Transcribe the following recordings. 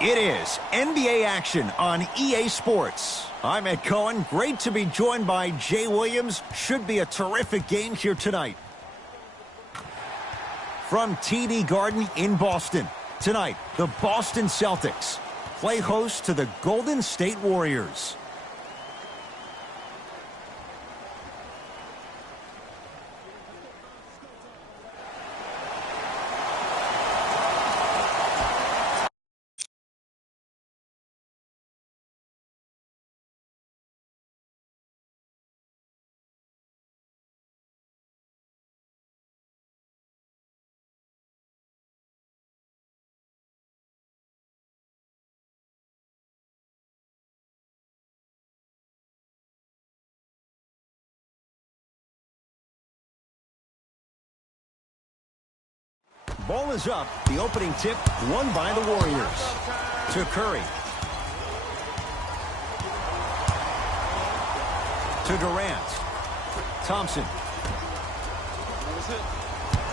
It is NBA action on EA Sports. I'm Ed Cohen. Great to be joined by Jay Williams. Should be a terrific game here tonight. From TD Garden in Boston. Tonight, the Boston Celtics play host to the Golden State Warriors. Ball is up. The opening tip won by the Warriors. To Curry. To Durant. Thompson.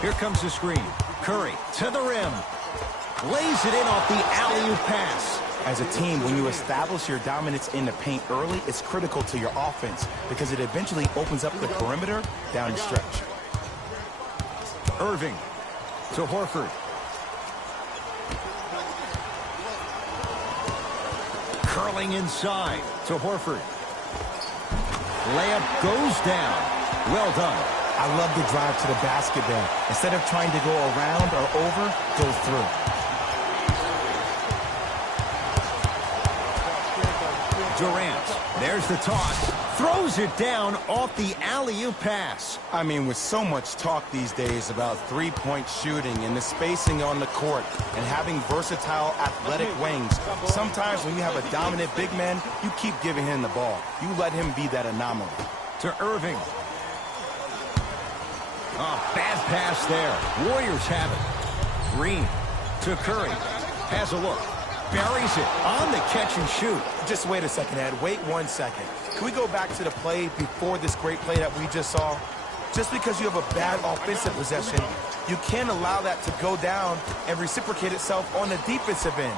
Here comes the screen. Curry to the rim. Lays it in off the alley-oop pass. As a team, when you establish your dominance in the paint early, it's critical to your offense because it eventually opens up the perimeter down the stretch. Irving. To Horford. Curling inside to Horford. Layup goes down. Well done. I love the drive to the basket there. Instead of trying to go around or over, go through. Durant. There's the toss. Throws it down off the alley-oop pass. I mean, with so much talk these days about three-point shooting and the spacing on the court and having versatile athletic wings, sometimes when you have a dominant big man, you keep giving him the ball. You let him be that anomaly. To Irving. Oh, bad pass there. Warriors have it. Green to Curry. Has a look. Buries it on the catch and shoot. Just wait a second, Ed. Wait 1 second. Can we go back to the play before this great play that we just saw? Just because you have a bad offensive possession, you can't allow that to go down and reciprocate itself on the defensive end.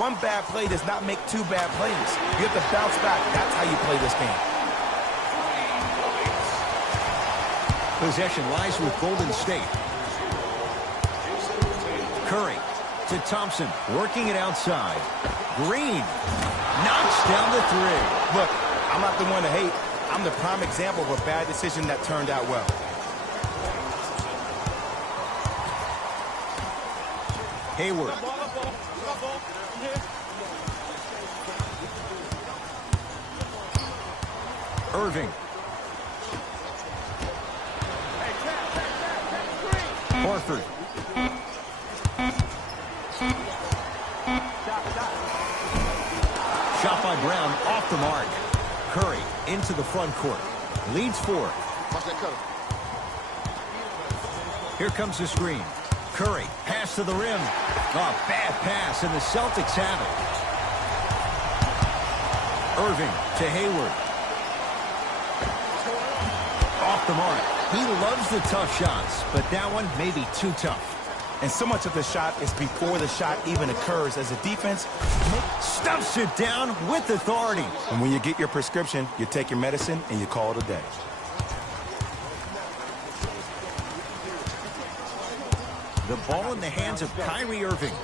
One bad play does not make two bad plays. You have to bounce back. That's how you play this game. Possession lies with Golden State. Curry to Thompson, working it outside. Green knocks down the three. Look, I'm not the one to hate. I'm the prime example of a bad decision that turned out well. Hayward. Irving. Horford. Shot by Brown off the mark. Curry into the front court. Leads 4. Here comes the screen. Curry, pass to the rim. Oh, bad pass, and the Celtics have it. Irving to Hayward. Off the mark. He loves the tough shots, but that one may be too tough. And so much of the shot is before the shot even occurs as a defense. Stuffs it down with authority. And when you get your prescription, you take your medicine and you call it a day. The ball in the hands of Kyrie Irving.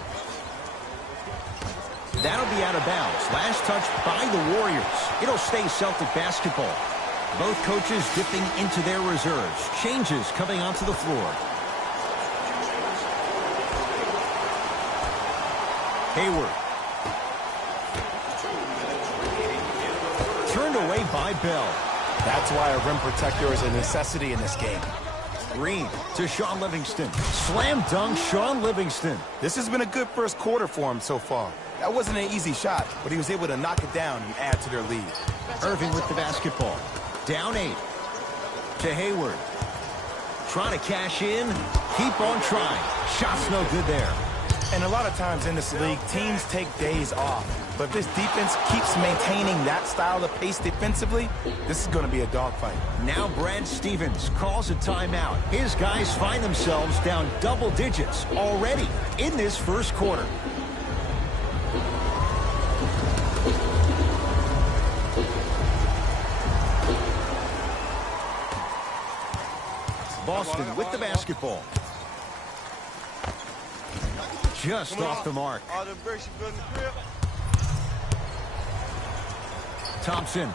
That'll be out of bounds. Last touch by the Warriors. It'll stay Celtic basketball. Both coaches dipping into their reserves. Changes coming onto the floor. Hayward. Turned away by Bell. That's why a rim protector is a necessity in this game. Green to Shaun Livingston. Slam dunk Shaun Livingston. This has been a good first quarter for him so far. That wasn't an easy shot, but he was able to knock it down and add to their lead. Irving with the basketball. Down 8. To Hayward. Trying to cash in. Keep on trying. Shot's no good there. And a lot of times in this league, teams take days off. But if this defense keeps maintaining that style of pace defensively, this is going to be a dogfight. Now Brad Stevens calls a timeout. His guys find themselves down double digits already in this first quarter. Boston with the basketball. Just off the mark. Thompson.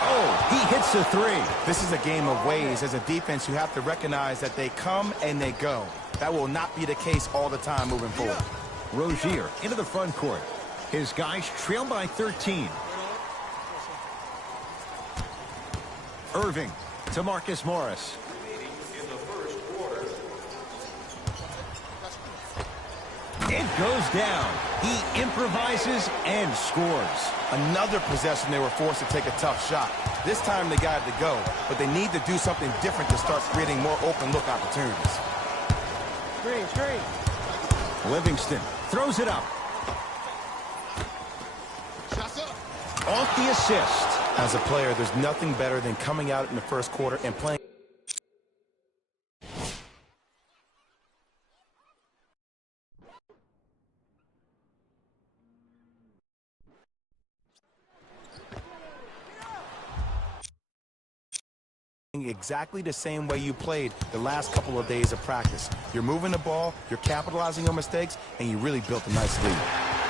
Oh, he hits the 3. This is a game of ways. As a defense, you have to recognize that they come and they go. That will not be the case all the time moving forward. Rozier into the front court. His guys trail by 13. Irving to Marcus Morris. It goes down. He improvises and scores. Another possession they were forced to take a tough shot. This time they got to go, but they need to do something different to start creating more open look opportunities. Screen. Livingston throws it up. Off the assist. As a player, there's nothing better than coming out in the first quarter and playing. Exactly the same way you played the last couple of days of practice. You're moving the ball, you're capitalizing on mistakes, and you really built a nice lead.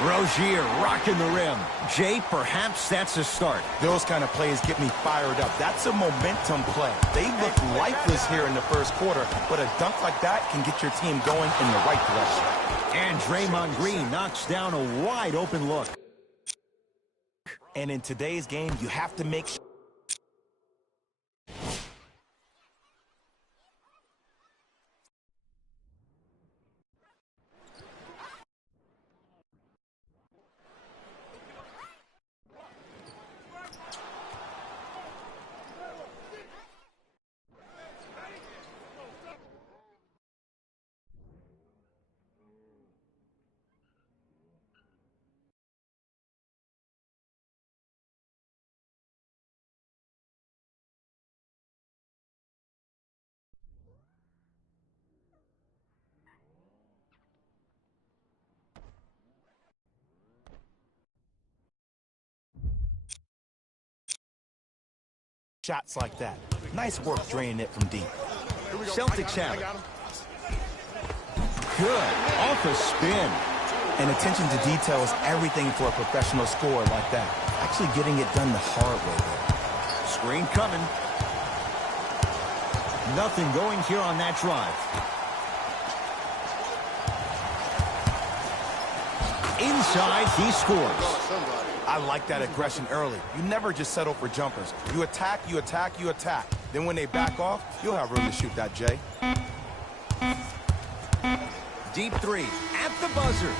Rozier rocking the rim. Jay, perhaps that's a start. Those kind of plays get me fired up. That's a momentum play. They look lifeless here in the first quarter, but a dunk like that can get your team going in the right direction. And Draymond Green knocks down a wide open look. And in today's game, you have to make sure. Shots like that. Nice work draining it from deep. Celtics have it. Good. Off a spin. And attention to detail is everything for a professional scorer like that. Actually getting it done the hard way there. Screen coming. Nothing going here on that drive. Inside, he scores. I like that aggression early. You never just settle for jumpers. You attack, you attack, you attack. Then when they back off, you'll have room to shoot that, Jay. Deep 3 at the buzzer.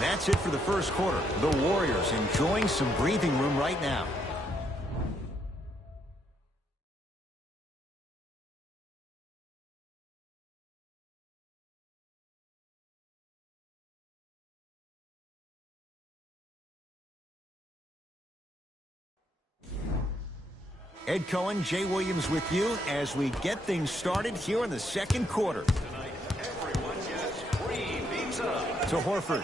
That's it for the first quarter. The Warriors enjoying some breathing room right now. Ed Cohen, Jay Williams with you as we get things started here in the second quarter. To Horford.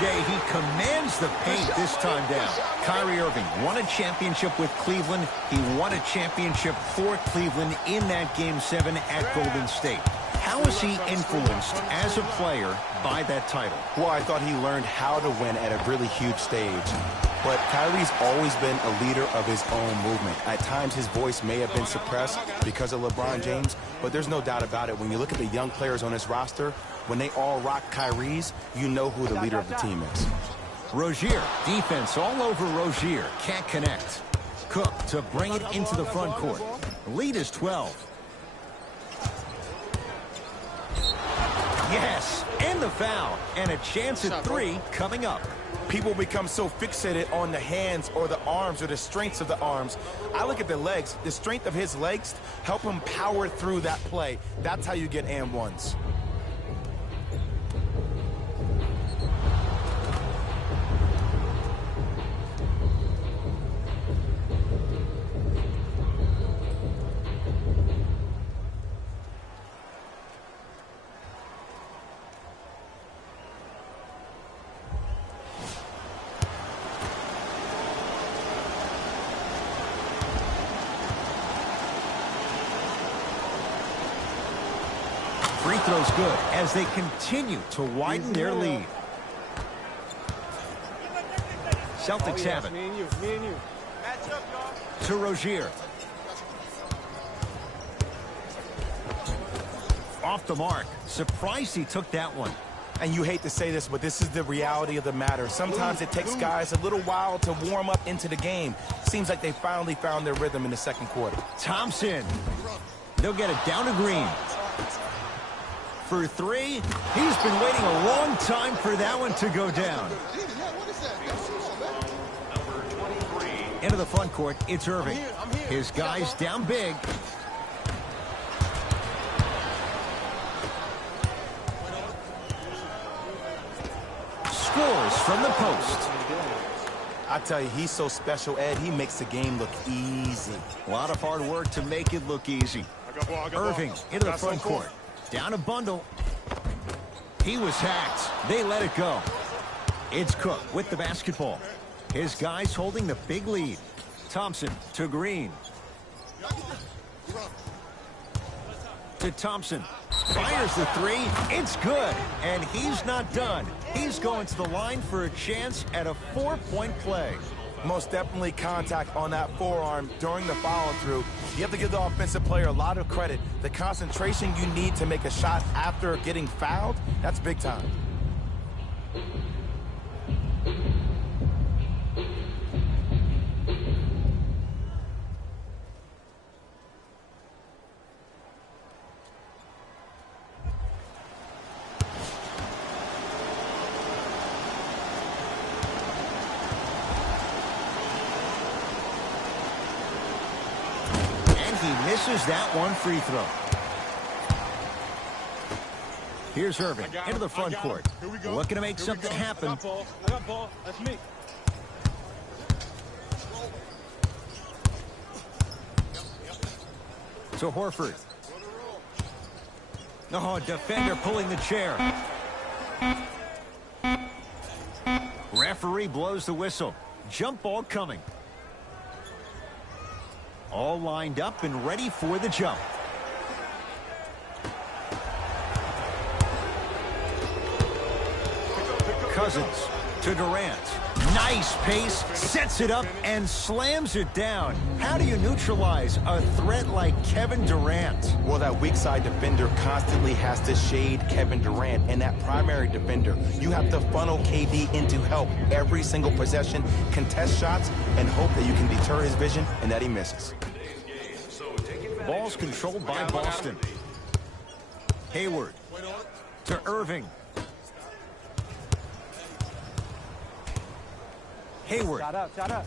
Jay, he commands the paint this time down. Kyrie Irving won a championship with Cleveland. He won a championship for Cleveland in that Game 7 at Golden State. How is he influenced as a player by that title? Well, I thought he learned how to win at a really huge stage. But Kyrie's always been a leader of his own movement. At times, his voice may have been suppressed because of LeBron James, but there's no doubt about it. When you look at the young players on this roster, when they all rock Kyrie's, you know who the leader of the team is. Rozier, defense all over Rozier. Can't connect. Cook to bring it into the front court. The lead is 12. Yes, and the foul. And a chance at 3 coming up. People become so fixated on the hands or the arms or the strengths of the arms. I look at the legs. The strength of his legs help him power through that play. That's how you get and ones. Free throw's good as they continue to widen their lead. Celtics have it. Me and you. Match up, y'all. To Rozier. Off the mark. Surprised he took that one. And you hate to say this, but this is the reality of the matter. Sometimes it takes guys a little while to warm up into the game. Seems like they finally found their rhythm in the second quarter. Thompson. They'll get it down to Green. For 3. He's been waiting a long time for that one to go down. Into the front court, it's Irving. His guys down big. Scores from the post. I tell you, he's so special, Ed. He makes the game look easy. A lot of hard work to make it look easy. Irving into the front court. Down a bundle. He was hacked. They let it go. It's Cook with the basketball. His guys holding the big lead. Thompson to Green. To Thompson. Fires the 3. It's good. And he's not done. He's going to the line for a chance at a 4-point play. Most definitely contact on that forearm during the follow-through. You have to give the offensive player a lot of credit. The concentration you need to make a shot after getting fouled, that's big time. He misses that one free throw. Here's Irving into the front court. Looking to make something happen. I got ball. That's me. To Horford. Oh, defender pulling the chair. Referee blows the whistle. Jump ball coming. All lined up and ready for the jump. Cousins to Durant. Nice pace, sets it up and slams it down. How do you neutralize a threat like Kevin Durant? Well, that weak side defender constantly has to shade Kevin Durant, and that primary defender, you have to funnel KD into help every single possession, contest shots, and hope that you can deter his vision and that he misses. Ball's controlled by Boston. Hayward to Irving. Hayward. Shot up.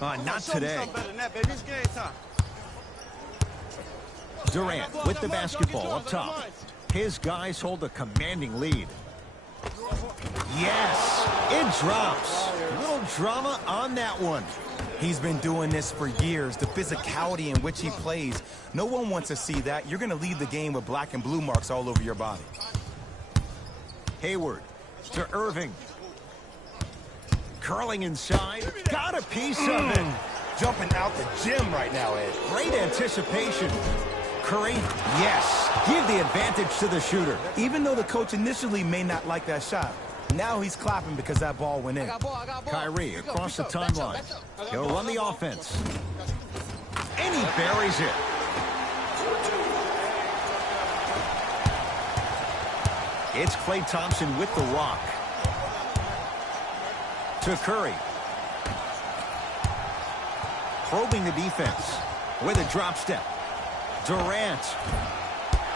Not today. It's game time. Durant with the basketball up top. His guys hold a commanding lead. Yes, it drops. A little drama on that one. He's been doing this for years. The physicality in which he plays, no one wants to see that. You're going to leave the game with black and blue marks all over your body. Hayward to Irving. Curling inside. Got a piece of it. Jumping out the gym right now, Ed. Great anticipation. Curry, yes. Give the advantage to the shooter. Even though the coach initially may not like that shot, now he's clapping because that ball went in. Kyrie across the timeline. He'll run the offense. And he buries it. It's Klay Thompson with the rock. To Curry. Probing the defense with a drop step. Durant.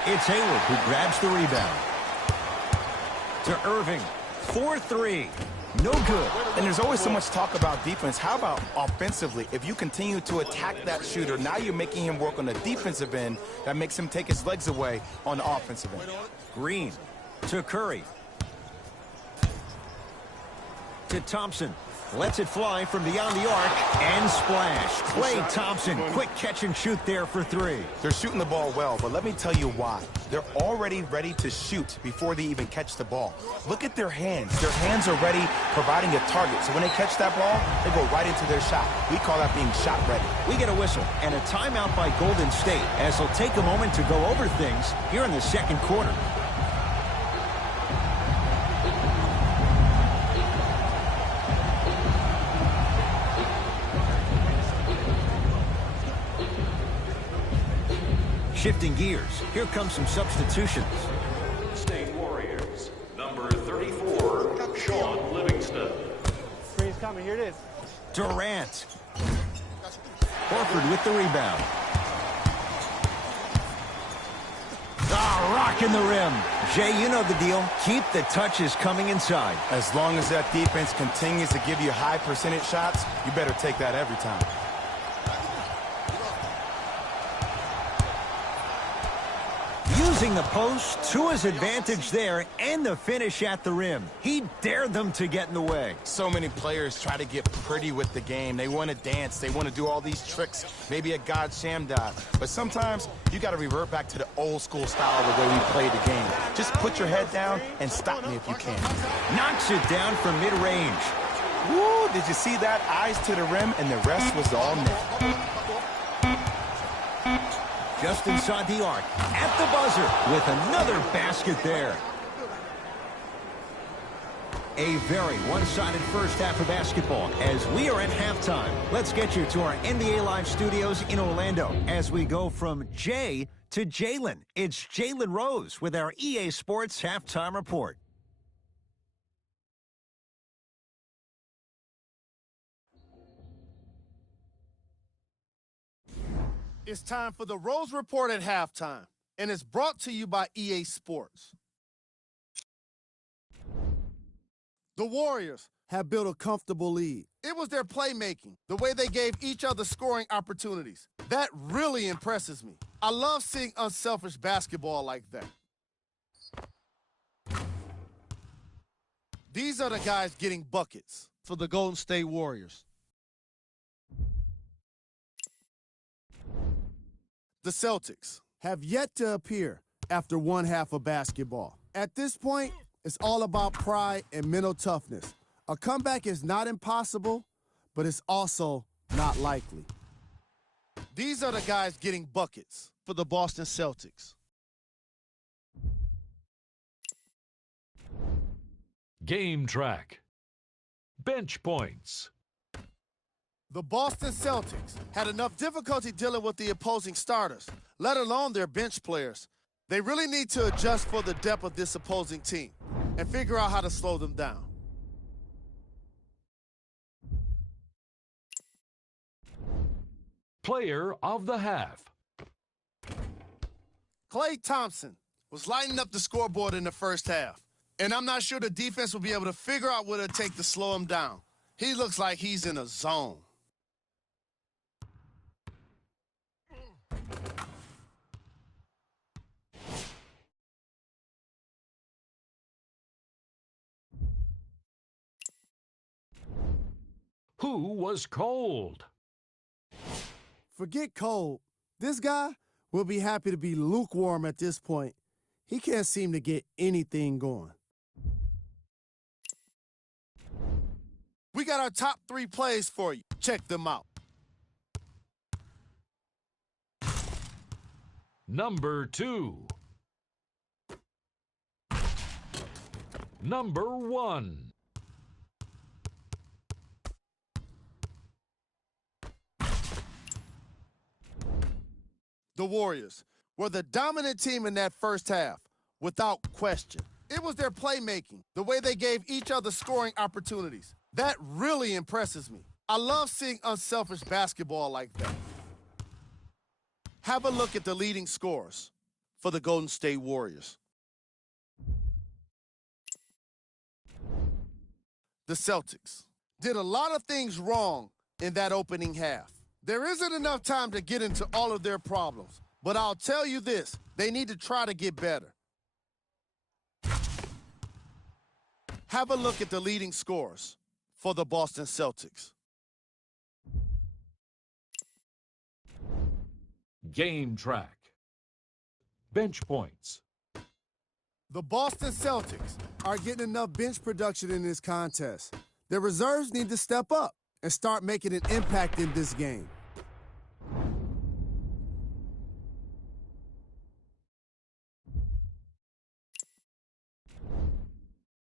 It's Hayward who grabs the rebound. To Irving. 4-3. No good. And there's always so much talk about defense. How about offensively? If you continue to attack that shooter, now you're making him work on the defensive end. That makes him take his legs away on the offensive end. Green to Curry. To Thompson. Lets it fly from beyond the arc and splash. Klay Thompson, quick catch and shoot there for three. They're shooting the ball well, but let me tell you why. They're already ready to shoot before they even catch the ball. Look at their hands. Their hands are ready, providing a target. So when they catch that ball, they go right into their shot. We call that being shot ready. We get a whistle and a timeout by Golden State as they'll take a moment to go over things here in the second quarter. Shifting gears, here comes some substitutions. State Warriors, number 34, Sean Livingston. Screen's coming. Here it is. Durant. Horford with the rebound. Rock in the rim. Jay, you know the deal. Keep the touches coming inside. As long as that defense continues to give you high percentage shots, you better take that every time. Using the post to his advantage there and the finish at the rim. He dared them to get in the way. So many players try to get pretty with the game. They want to dance. They want to do all these tricks, maybe a God Shamdad. But sometimes you got to revert back to the old school style of the way we play the game. Just put your head down and stop me if you can. Knocks it down from mid-range. Woo, did you see that? Eyes to the rim, and the rest was all net. Just inside the arc, at the buzzer, with another basket there. A very one-sided first half of basketball as we are at halftime. Let's get you to our NBA Live studios in Orlando as we go from Jay to Jalen. It's Jalen Rose with our EA Sports Halftime Report. It's time for the Rose Report at halftime, and it's brought to you by EA Sports. The Warriors have built a comfortable lead. It was their playmaking, the way they gave each other scoring opportunities. That really impresses me. I love seeing unselfish basketball like that. These are the guys getting buckets for the Golden State Warriors. The Celtics have yet to appear after one half of basketball. At this point, it's all about pride and mental toughness. A comeback is not impossible, but it's also not likely. These are the guys getting buckets for the Boston Celtics. Game track. Bench points. The Boston Celtics had enough difficulty dealing with the opposing starters, let alone their bench players. They really need to adjust for the depth of this opposing team and figure out how to slow them down. Player of the half. Klay Thompson was lighting up the scoreboard in the first half, and I'm not sure the defense will be able to figure out what it'll take to slow him down. He looks like he's in a zone. Who was cold? forget cold. This guy will be happy to be lukewarm at this point. He can't seem to get anything going. We got our top 3 plays for you. Check them out. Number 2. Number 1. The Warriors were the dominant team in that first half, without question. It was their playmaking, the way they gave each other scoring opportunities. That really impresses me. I love seeing unselfish basketball like that. Have a look at the leading scorers for the Golden State Warriors. The Celtics did a lot of things wrong in that opening half. There isn't enough time to get into all of their problems, but I'll tell you this, they need to try to get better. Have a look at the leading scorers for the Boston Celtics. Game track. Bench points. The Boston Celtics are getting enough bench production in this contest. Their reserves need to step up and start making an impact in this game.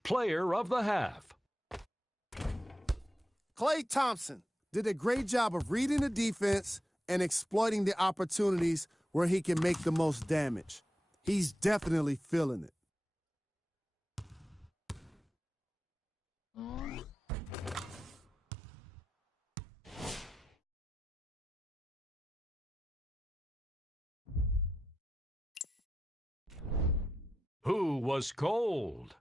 Player of the half. Klay Thompson did a great job of reading the defense and exploiting the opportunities where he can make the most damage. He's definitely feeling it. Who was cold?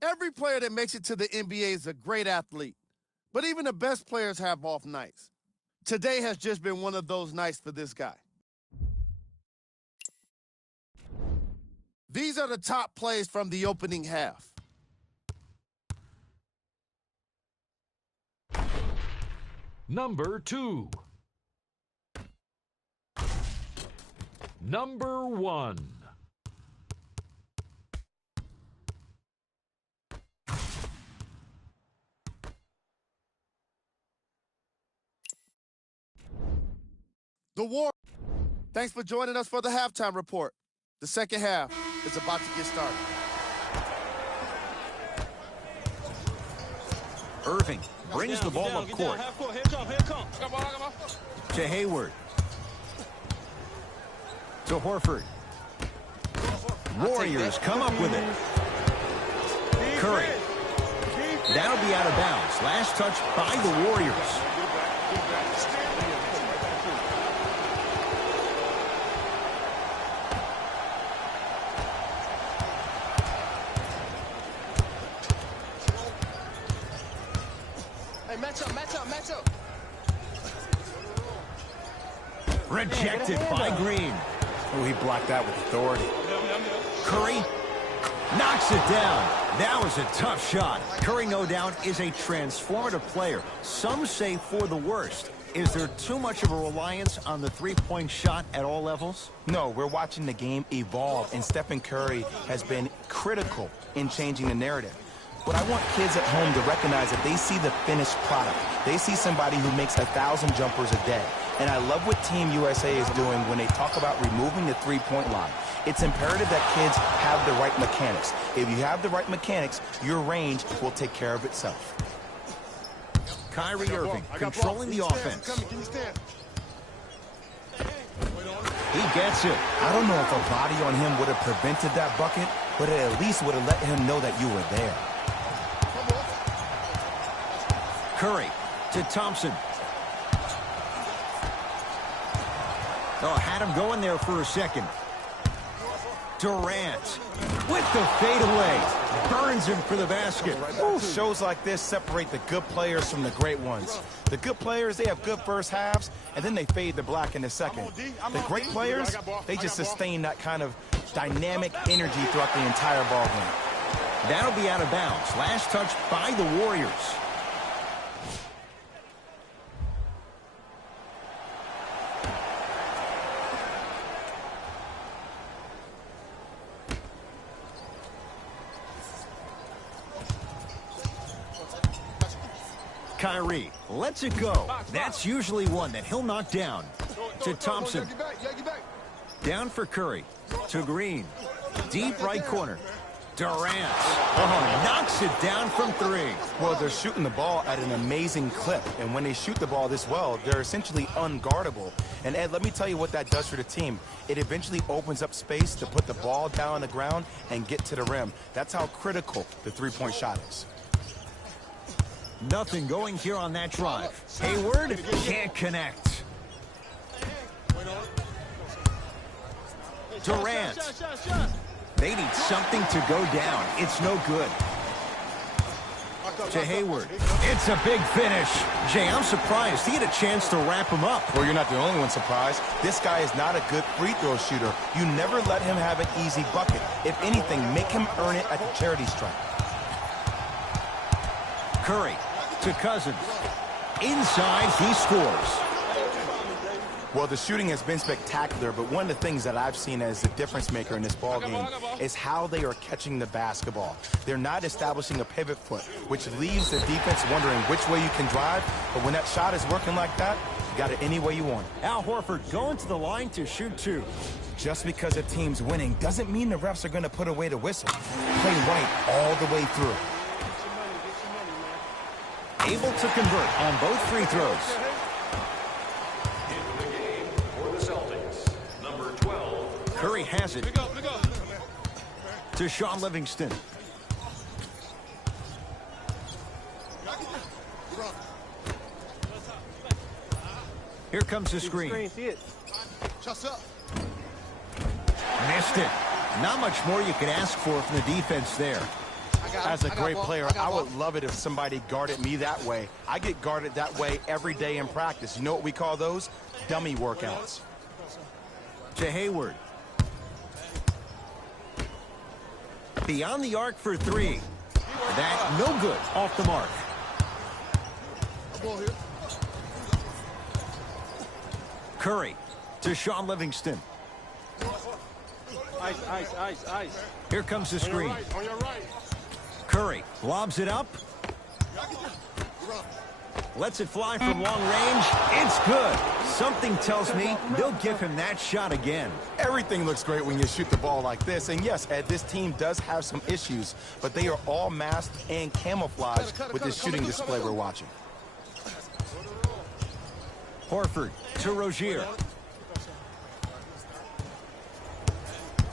Every player that makes it to the NBA is a great athlete, but even the best players have off nights. Today has just been one of those nights for this guy. These are the top plays from the opening half. Number 2. Number 1. The War. Thanks for joining us for the halftime report. The second half is about to get started. Irving brings the ball up court to Hayward. To Horford. Warriors come up with it. Curry. That'll be out of bounds. Last touch by the Warriors. Match up. Rejected by Green. Oh, he blocked that with authority. Curry knocks it down. That was a tough shot. Curry, no doubt, is a transformative player. Some say for the worst. Is there too much of a reliance on the three-point shot at all levels? No, we're watching the game evolve, and Stephen Curry has been critical in changing the narrative. But I want kids at home to recognize that they see the finished product. They see somebody who makes 1,000 jumpers a day. And I love what Team USA is doing when they talk about removing the three-point line. It's imperative that kids have the right mechanics. If you have the right mechanics, your range will take care of itself. Kyrie Irving controlling the offense. He gets it. I don't know if a body on him would have prevented that bucket, but it at least would have let him know that you were there. Curry to Thompson. Oh, had him going there for a second. Durant with the fadeaway. Burns him for the basket. Ooh, shows like this separate the good players from the great ones. The good players, they have good first halves, and then they fade to black in the second. The great players, they just sustain that kind of dynamic energy throughout the entire ball game. That'll be out of bounds. Last touch by the Warriors. Kyrie lets it go. That's usually one that he'll knock down. To Thompson. Down for Curry. To Green. Deep right corner. Durant. Oh, knocks it down from 3. Well, they're shooting the ball at an amazing clip, and when they shoot the ball this well, they're essentially unguardable. And Ed, let me tell you what that does for the team. It eventually opens up space to put the ball down on the ground and get to the rim. That's how critical the three-point shot is. Nothing going here on that drive. Hayward can't connect. Durant. They need something to go down. It's no good. To Hayward. It's a big finish. Jay, I'm surprised he had a chance to wrap him up. Well, you're not the only one surprised. This guy is not a good free throw shooter. You never let him have an easy bucket. If anything, make him earn it at the charity stripe. Curry to Cousins. Inside, he scores. Well, the shooting has been spectacular, but one of the things that I've seen as the difference maker in this ballgame is how they are catching the basketball. They're not establishing a pivot foot, which leaves the defense wondering which way you can drive, but when that shot is working like that, you got it any way you want it. Al Horford going to the line to shoot 2. Just because a team's winning doesn't mean the refs are going to put away the whistle. Play right all the way through. Able to convert on both free throws. Curry has it. To Sean Livingston. Here comes the screen. See it. Missed it. Not much more you could ask for from the defense there. As a great player, I would love it if somebody guarded me that way. I get guarded that way every day in practice. You know what we call those? Dummy workouts. To Hayward. Beyond the arc for 3. That no good. Off the mark. Curry to Sean Livingston. Ice. Here comes the screen. On your right. Curry lobs it up. Lets it fly from long range. It's good. Something tells me they'll give him that shot again. Everything looks great when you shoot the ball like this. And yes, Ed, this team does have some issues, but they are all masked and camouflaged with this shooting display we're watching. Horford to Rozier.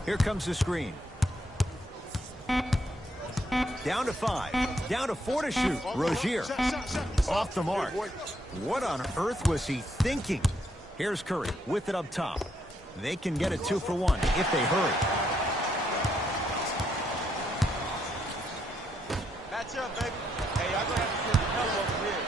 Here comes the screen. Down to 5. Down to 4 to shoot. Rozier off the mark. What on earth was he thinking? Here's Curry with it up top. They can get a 2 for 1 if they hurry. Match up, baby. Hey, I'm going to have to get the hell over here.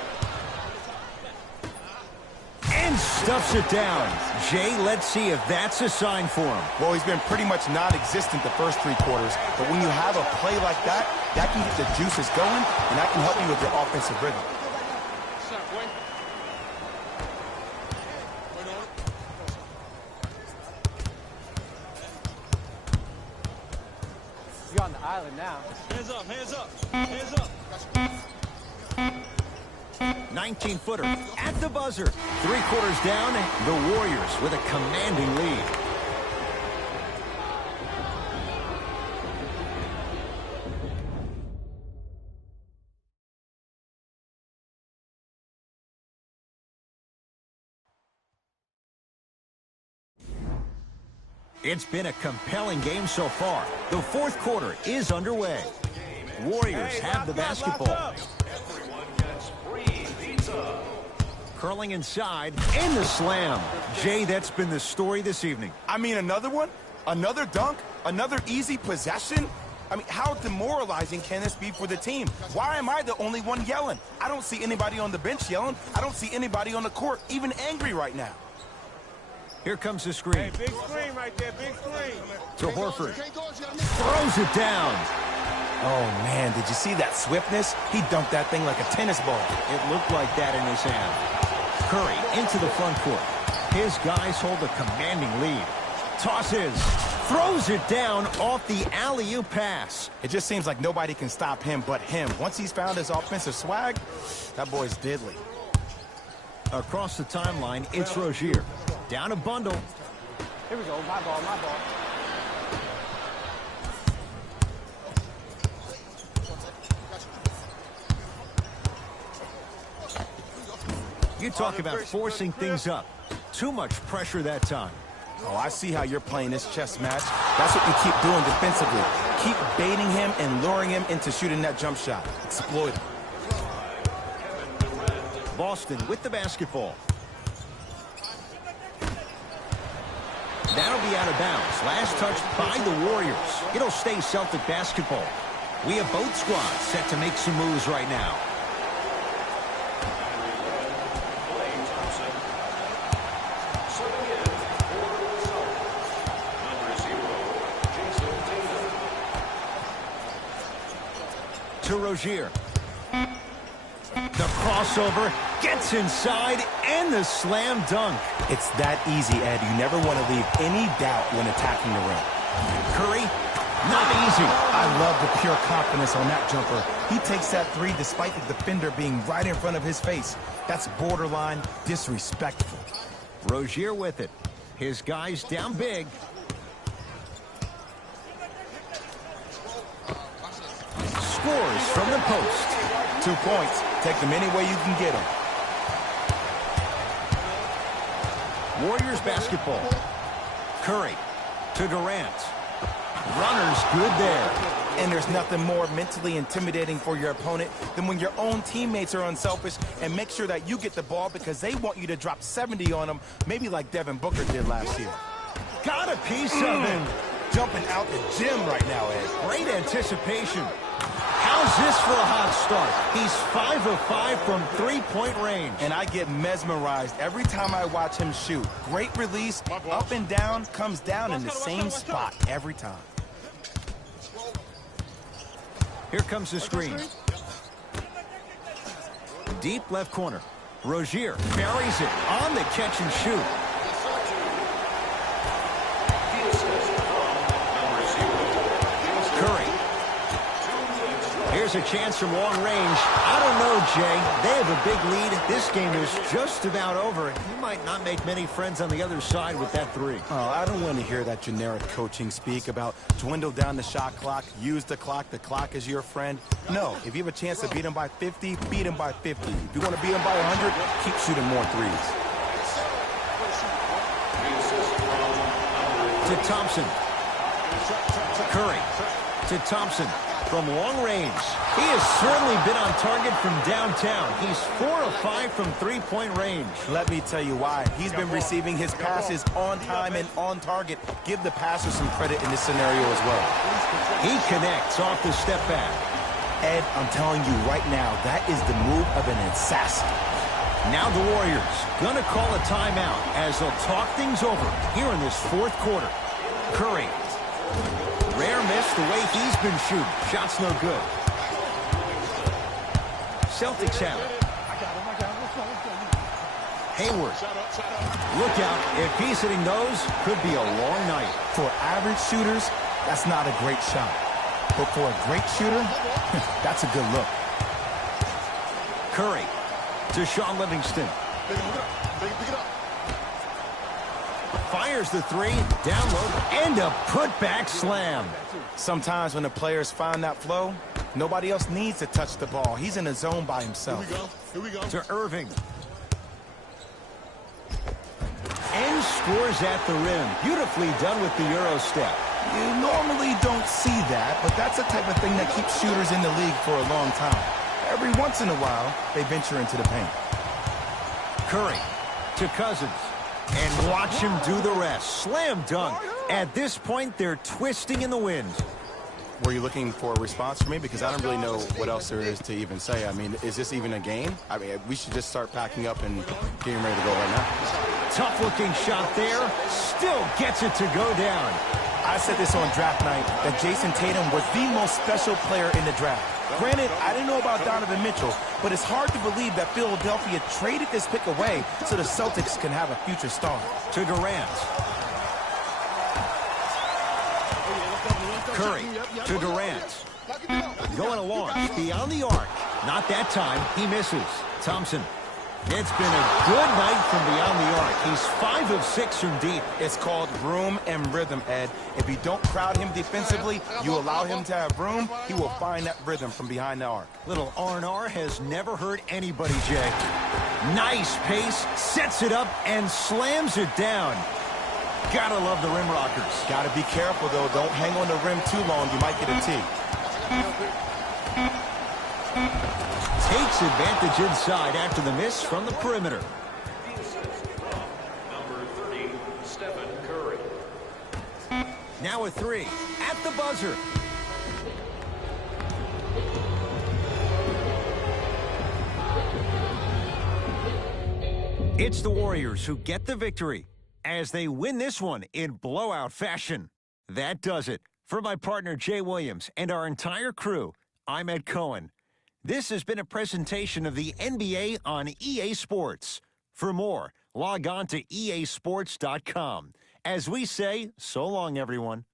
And stuffs it down. Jay, let's see if that's a sign for him. Well, he's been pretty much non-existent the first 3 quarters, but when you have a play like that, that can get the juices going, and that can help you with your offensive rhythm. You're on the island now. Hands up, hands up, hands up. 19-footer at the buzzer. 3 quarters down, the Warriors with a commanding lead. It's been a compelling game so far. The 4th quarter is underway. Warriors have the basketball. Curling inside, and the slam. Jay, that's been the story this evening. I mean, another one? Another dunk? Another easy possession? I mean, how demoralizing can this be for the team? Why am I the only one yelling? I don't see anybody on the bench yelling. I don't see anybody on the court even angry right now. Here comes the screen. Hey, big screen right there, big screen. To Horford. Throws it down. Oh, man, did you see that swiftness? He dunked that thing like a tennis ball. It looked like that in his hand. Curry into the front court. His guys hold a commanding lead. Tosses. Throws it down off the alley-oop pass. It just seems like nobody can stop him but him. Once he's found his offensive swag, that boy's deadly. Across the timeline, it's Rozier. Down a bundle. Here we go. My ball, my ball. You talk about forcing things up. Too much pressure that time. Oh, I see how you're playing this chess match. That's what you keep doing defensively. Keep baiting him and luring him into shooting that jump shot. Exploit him. Boston with the basketball. That'll be out of bounds. Last touch by the Warriors. It'll stay Celtic basketball. We have both squads set to make some moves right now. To Rozier. The crossover gets inside and the slam dunk. It's that easy, Ed. You never want to leave any doubt when attacking the rim. Curry, not easy. I love the pure confidence on that jumper. He takes that three despite the defender being right in front of his face. That's borderline disrespectful. Rozier with it. His guys down big. Scores from the post. 2 points. Take them any way you can get them. Warriors basketball. Curry to Durant. Runners good there. And there's nothing more mentally intimidating for your opponent than when your own teammates are unselfish and make sure that you get the ball because they want you to drop 70 on them, maybe like Devin Booker did last year. Got a piece of him. Jumping out the gym right now, Ed. Great anticipation. How's this for a hot start? He's 5 of 5 from three-point range. And I get mesmerized every time I watch him shoot. Great release, up and down, comes down in the same spot every time. Here comes the screen. Deep left corner. Rozier buries it on the catch and shoot. Curry. Here's a chance from long range. I don't know, Jay. They have a big lead. This game is just about over. He might not make many friends on the other side with that three. Oh, I don't want to hear that generic coaching speak about dwindle down the shot clock, use the clock is your friend. No, if you have a chance to beat him by 50, beat him by 50. If you want to beat him by 100, keep shooting more threes. To Thompson. Curry. To Thompson. From long range. He has certainly been on target from downtown. He's 4 of 5 from three-point range. Let me tell you why. He's been receiving his passes on time and on target. Give the passer some credit in this scenario as well. He connects off the step back. Ed, I'm telling you right now, that is the move of an assassin. Now the Warriors gonna call a timeout as they'll talk things over here in this fourth quarter. Curry. Rare miss the way he's been shooting. Shot's no good. Celtics have it. Hayward. Look out. If he's hitting those, could be a long night. For average shooters, that's not a great shot. But for a great shooter, that's a good look. Curry to Sean Livingston. Fires the three, down low, and a putback slam. Sometimes when the players find that flow, nobody else needs to touch the ball. He's in a zone by himself. Here we go. To Irving. And scores at the rim. Beautifully done with the Euro step. You normally don't see that, but that's the type of thing that keeps shooters in the league for a long time. Every once in a while, they venture into the paint. Curry to Cousins. And watch him do the rest. Slam dunk. At this point, they're twisting in the wind. Were you looking for a response from me? Because I don't really know what else there is to even say. I mean, is this even a game? I mean, we should just start packing up and getting ready to go right now. Tough-looking shot there. Still gets it to go down. I said this on draft night, that Jason Tatum was the most special player in the draft. Granted, I didn't know about Donovan Mitchell, but it's hard to believe that Philadelphia traded this pick away so the Celtics can have a future star. To Durant. Curry to Durant. Going along, beyond the arc. Not that time, he misses. Thompson. It's been a good night from beyond the arc. He's 5 of 6 from deep. It's called room and rhythm, Ed. If you don't crowd him defensively, you allow him to have room, he will find that rhythm from behind the arc. Little R&R has never hurt anybody, Jay. Nice pace, sets it up, and slams it down. Gotta love the rim rockers. Gotta be careful, though. Don't hang on the rim too long. You might get a tee. Takes advantage inside after the miss from the perimeter. Number 30, Stephen Curry. Now a 3 at the buzzer. It's the Warriors who get the victory as they win this one in blowout fashion. That does it. For my partner Jay Williams and our entire crew, I'm Ed Cohen. This has been a presentation of the NBA on EA Sports. For more, log on to easports.com. As we say, so long, everyone.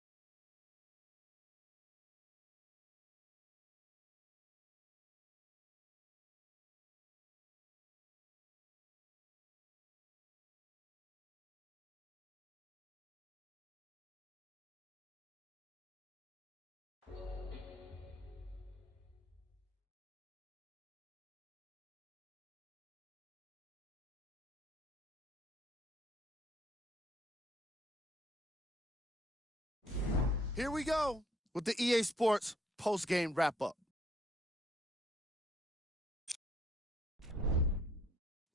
Here we go with the EA Sports post-game wrap-up.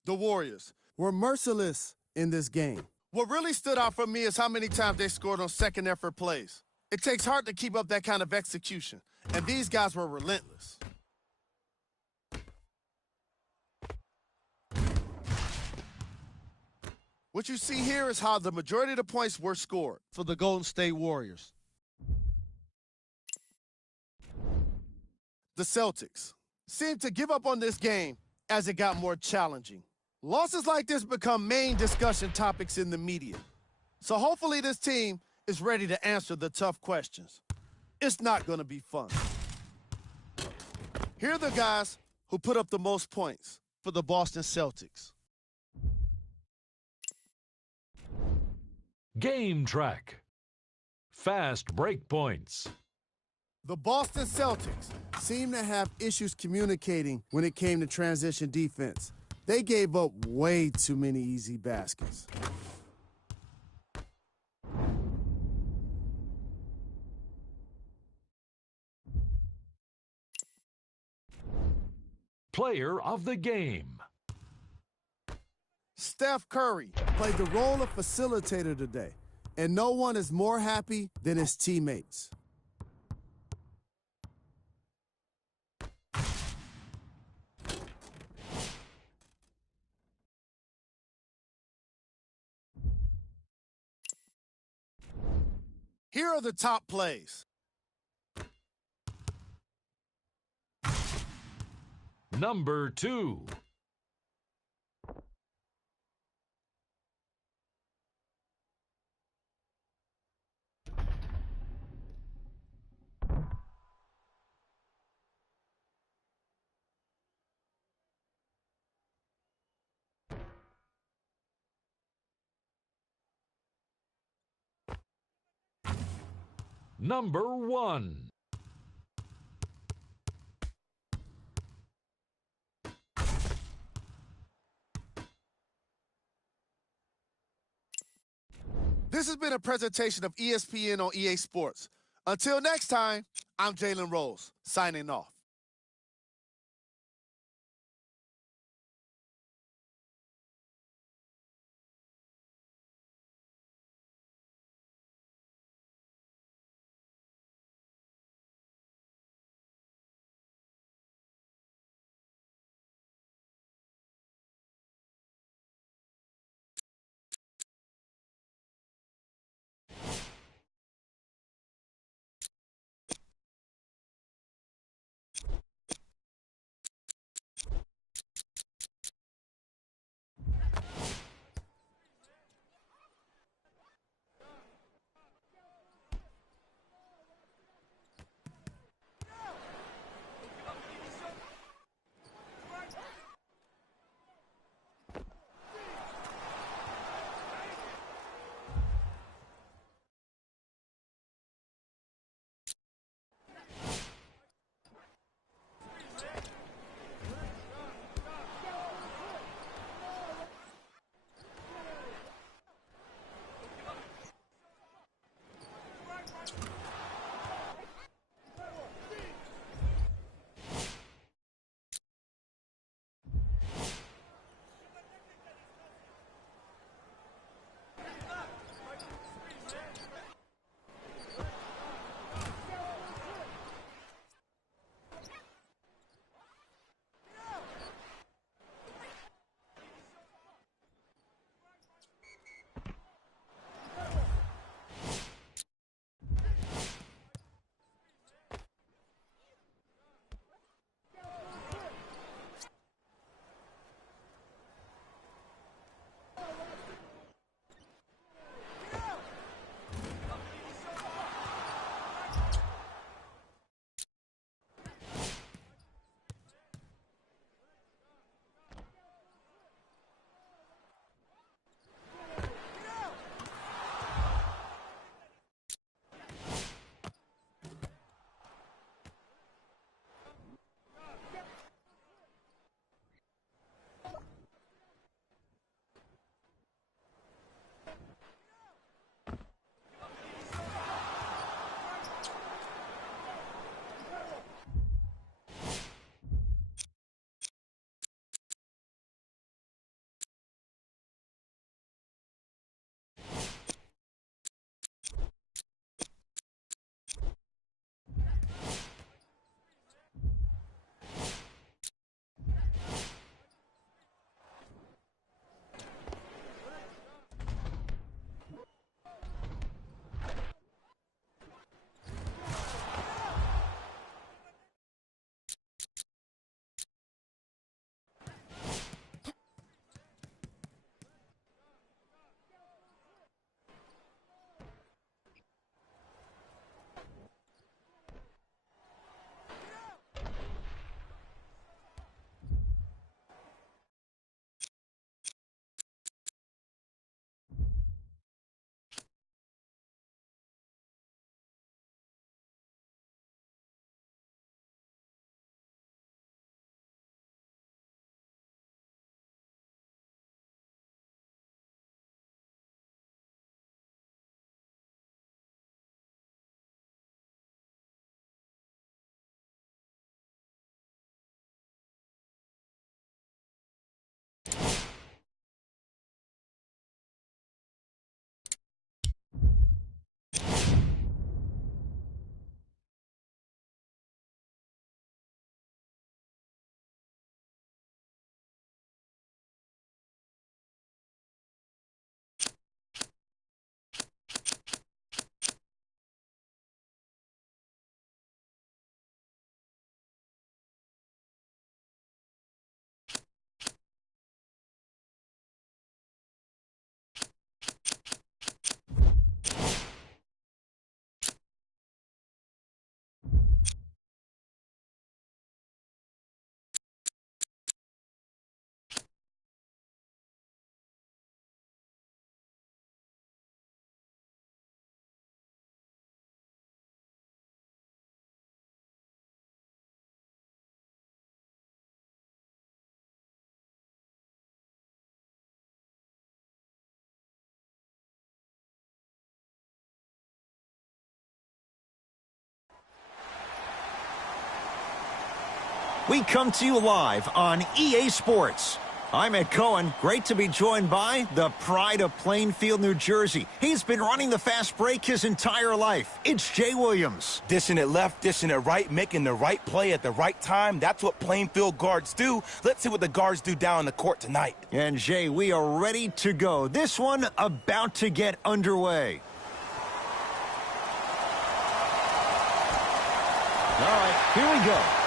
The Warriors were merciless in this game. What really stood out for me is how many times they scored on second effort plays. It takes heart to keep up that kind of execution, and these guys were relentless. What you see here is how the majority of the points were scored for the Golden State Warriors. The Celtics seemed to give up on this game as it got more challenging. Losses like this become main discussion topics in the media. So hopefully this team is ready to answer the tough questions. It's not going to be fun. Here are the guys who put up the most points for the Boston Celtics. Game track. Fast break points. The Boston Celtics seem to have issues communicating when it came to transition defense. They gave up way too many easy baskets. Player of the game. Steph Curry played the role of facilitator today, and no one is more happy than his teammates. Here are the top plays. Number 2. Number 1. This has been a presentation of ESPN on EA Sports. Until next time, I'm Jalen Rose, signing off. We come to you live on EA Sports. I'm Ed Cohen. Great to be joined by the pride of Plainfield, New Jersey. He's been running the fast break his entire life. It's Jay Williams. Dishing it left, dishing it right, making the right play at the right time. That's what Plainfield guards do. Let's see what the guards do down the court tonight. And Jay, we are ready to go. This one about to get underway. All right, here we go.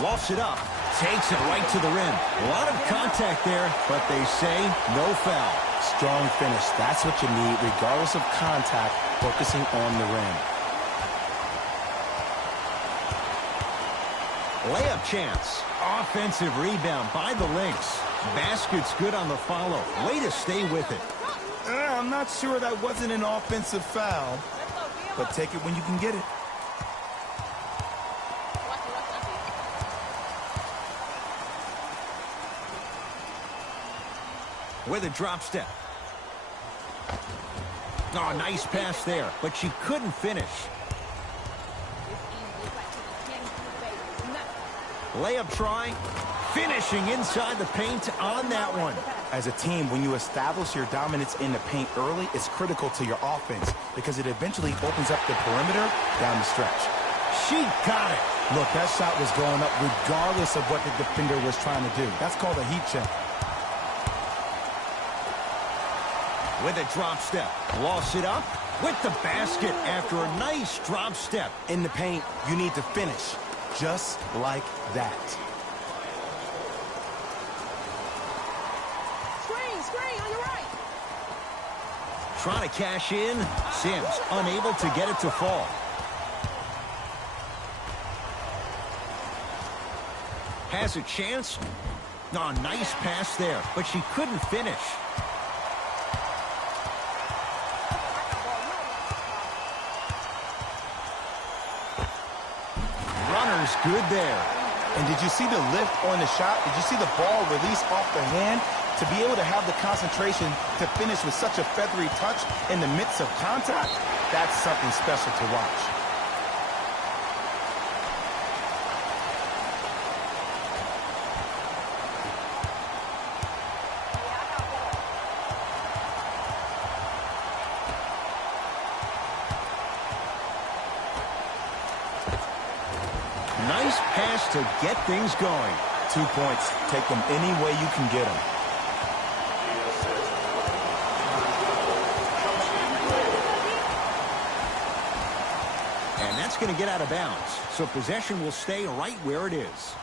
Lofts it up, takes it right to the rim. A lot of contact there, but they say no foul. Strong finish. That's what you need, regardless of contact, focusing on the rim. Layup chance. Offensive rebound by the Lynx. Basket's good on the follow. Way to stay with it. I'm not sure that wasn't an offensive foul, but take it when you can get it. with a drop step. Oh, nice pass there, but she couldn't finish. Layup try, finishing inside the paint on that one. As a team, when you establish your dominance in the paint early, it's critical to your offense because it eventually opens up the perimeter down the stretch. She got it. Look, that shot was going up regardless of what the defender was trying to do. That's called a heat check. With a drop step, lost it up with the basket after a nice drop step. In the paint, you need to finish just like that. Screen on your right. Trying to cash in. Sims unable to get it to fall. Has a chance. Oh, nice pass there, but she couldn't finish. Runner's good there. And did you see the lift on the shot? Did you see the ball release off the hand? To be able to have the concentration to finish with such a feathery touch in the midst of contact, that's something special to watch. Nice pass to get things going. 2 points. Take them any way you can get them. And that's going to get out of bounds. So possession will stay right where it is.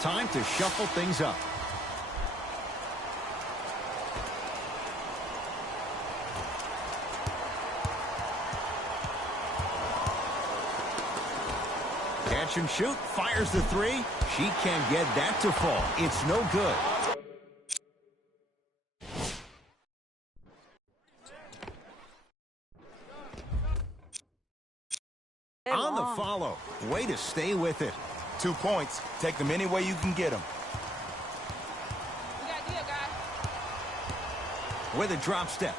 Time to shuffle things up. Catch and shoot, fires the three. She can't get that to fall. It's no good. On the follow. Way to stay with it. 2 points. Take them any way you can get them. We got a deal, guys. With a drop step.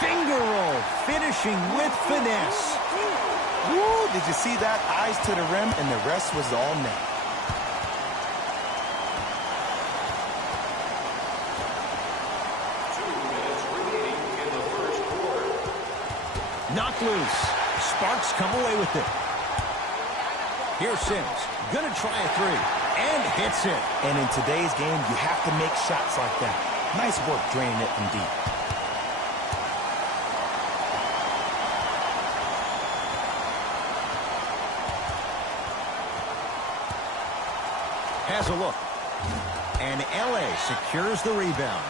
Finger roll. Finishing with finesse. Woo, did you see that? Eyes to the rim, and the rest was all net. Knocked loose. Sparks come away with it. Here's Sims. Gonna try a three. And hits it. And in today's game, you have to make shots like that. Nice work draining it from deep. Has a look. And LA secures the rebound.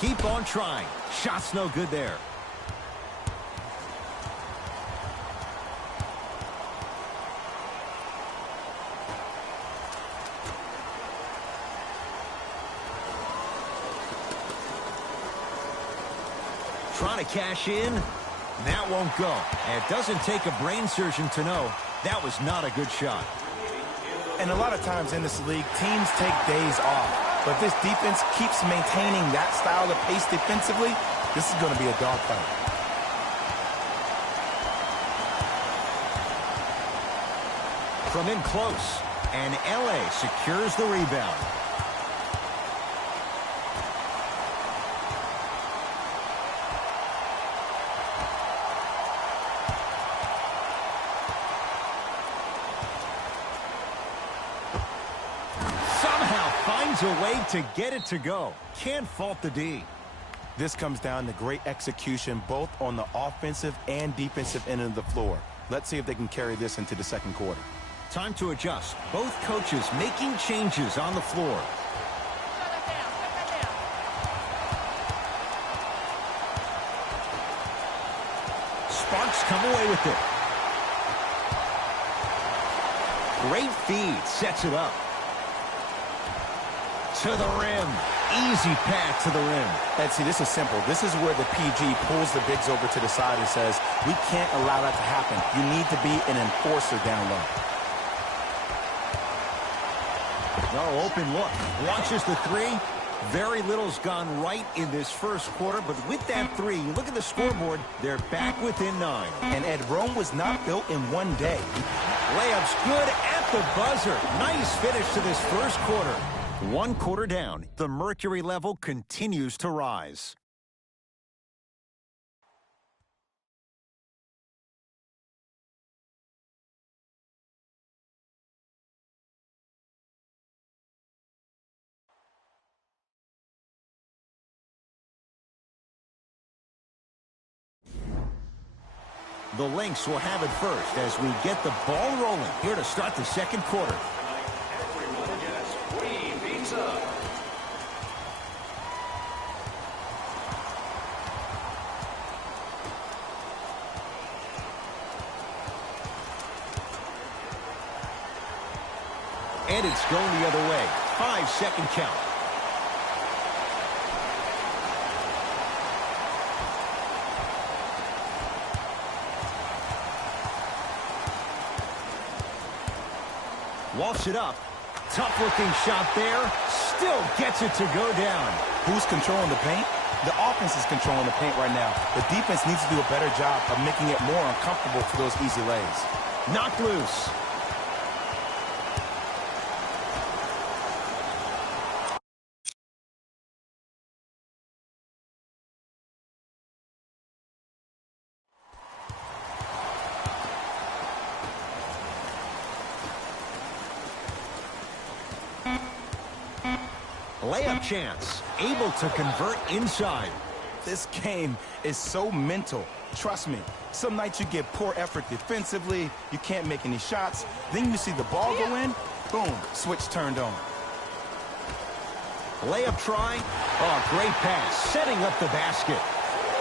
Keep on trying. Shot's no good there. Trying to cash in. That won't go. And it doesn't take a brain surgeon to know that was not a good shot. And a lot of times in this league, teams take days off. But if this defense keeps maintaining that style of pace defensively, this is going to be a dogfight. From in close. And LA secures the rebound. Finds a way to get it to go. Can't fault the D. This comes down to great execution both on the offensive and defensive end of the floor. Let's see if they can carry this into the second quarter. Time to adjust. Both coaches making changes on the floor. Sparks come away with it. Great feed. Sets it up. To the rim. Easy path to the rim. And see, this is simple. This is where the PG pulls the bigs over to the side and says, we can't allow that to happen. You need to be an enforcer down low. No, open look. Launches the three. Very little's gone right in this first quarter, but with that three, you look at the scoreboard, they're back within 9. And Ed, Rome was not built in one day. Layup's good at the buzzer. Nice finish to this first quarter. 1 quarter down, the mercury level continues to rise. The Lynx will have it first as we get the ball rolling here to start the second quarter. Everyone gets 3 pizza. And it's going the other way. 5-second count. Walks it up. Tough-looking shot there. Still gets it to go down. Who's controlling the paint? The offense is controlling the paint right now. The defense needs to do a better job of making it more uncomfortable for those easy lays. Knocked loose. Layup chance. Able to convert inside. This game is so mental. Trust me. Some nights you get poor effort defensively. You can't make any shots. Then you see the ball go in. Boom. Switch turned on. Layup try. Oh, great pass. Setting up the basket.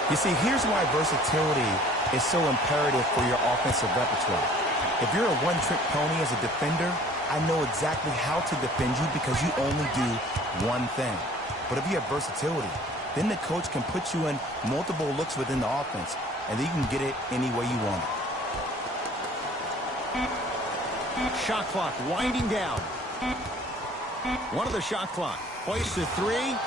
You see, here's why versatility is so imperative for your offensive repertoire. If you're a one-trick pony as a defender, I know exactly how to defend you because you only do one thing. But if you have versatility, then the coach can put you in multiple looks within the offense, and then you can get it any way you want it. Shot clock winding down. One of the shot clock. Hoists the three.